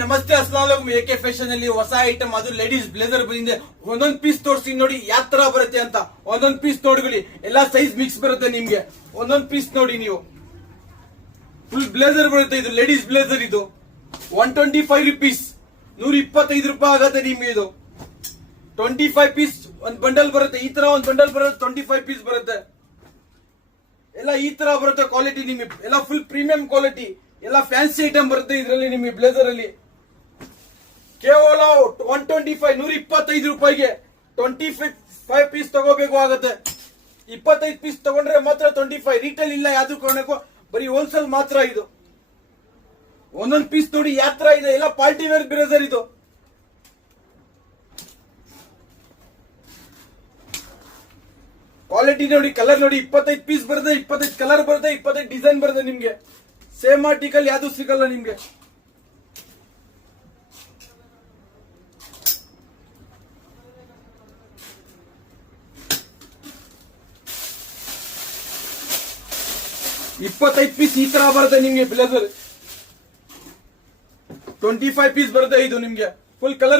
ನಮಸ್ತೆ Assam A K fashion ಅಲ್ಲಿ ಹೊಸ ಐಟಮ್ ಅದು ಲೇಡೀಸ್ ಬ್ಲೇಸರ್ ಬಂದಿದೆ. ಒಂದೊಂದ್ ಪೀಸ್ ತೋರಿಸಿ ನೋಡಿ ಯಾವ ತರ ಬರುತ್ತೆ ಅಂತ. ಒಂದೊಂದ್ ಪೀಸ್ ನೋಡ್ಕೊಳ್ಳಿ, ಎಲ್ಲಾ ಸೈಜ್ ಮಿಕ್ಸ್ ಬರುತ್ತೆ ನಿಮ್ಗೆ. ಒಂದೊಂದ್ ಪೀಸ್ ನೋಡಿ ನೀವು. ಫುಲ್ ಬ್ಲೇಸರ್ ಬರುತ್ತೆ, ಇದು ಲೇಡೀಸ್ ಬ್ಲೇಸರ್. ಇದು 125 rupees, 125 ರೂಪಾಯಿ ಆಗತ್ತೆ ನಿಮ್ಗೆ. ಇದು 25 ಪೀಸ್ ಒಂದ್ ಬಂಡಲ್ ಬರುತ್ತೆ. ಈ ತರ ಒಂದ್ ಬಂಡಲ್ ಬರುತ್ತೆ, 25 ಪೀಸ್ ಬರುತ್ತೆ. ಎಲ್ಲ ಈ ತರ ಬರುತ್ತೆ ಕ್ವಾಲಿಟಿ ನಿಮಗೆ. ಎಲ್ಲ ಫುಲ್ ಪ್ರೀಮಿಯಂ ಕ್ವಾಲಿಟಿ, ಎಲ್ಲ ಫ್ಯಾನ್ಸಿ ಐಟಮ್ ಬರುತ್ತೆ ಇದರಲ್ಲಿ ನಿಮಗೆ. ಬ್ಲೇಸರ್ ಅಲ್ಲಿ ಕೇವಲ 125 ರೂಪಾಯಿಗೆ 25 ಪೀಸ್ ತಗೋಬೇಕು ಆಗುತ್ತೆ. 25 ಪೀಸ್ ತಗೊಂಡ್ರೆ ಮಾತ್ರ 25. ರೀಟೇಲ್ ಇಲ್ಲ ಯಾವ್ದು ಕೊಂಡಕ್ಕೂ, ಬರೀ ಹೋಲ್ಸೇಲ್ ಮಾತ್ರ ಇದು. ಒಂದೊಂದ್ ಪೀಸ್ ನೋಡಿ ಯಾವ ತರ ಇದೆ. ಎಲ್ಲ ಪಾರ್ಟಿ ವೇರ್ ಬ್ಲೇಸರ್ ಇದು. ಕ್ವಾಲಿಟಿ ನೋಡಿ, ಕಲರ್ ನೋಡಿ. 25 ಪೀಸ್ ಬರುತ್ತೆ, 25 ಕಲರ್ ಬರುತ್ತೆ, 25 ಡಿಸೈನ್ ಬರುತ್ತೆ ನಿಮ್ಗೆ. ಸೇಮ್ ಆರ್ಟಿಕಲ್ ಯಾವ್ದು ಸಿಗಲ್ಲ ನಿಮ್ಗೆ. ಇಪ್ಪತ್ತೈದು ಪೀಸ್ ಈ ತರ ಬರುತ್ತೆ ನಿಮ್ಗೆ ಬ್ಲೇಸರ್. 25 ಪೀಸ್ ಬರುತ್ತೆ ಇದು ನಿಮ್ಗೆ. Full colour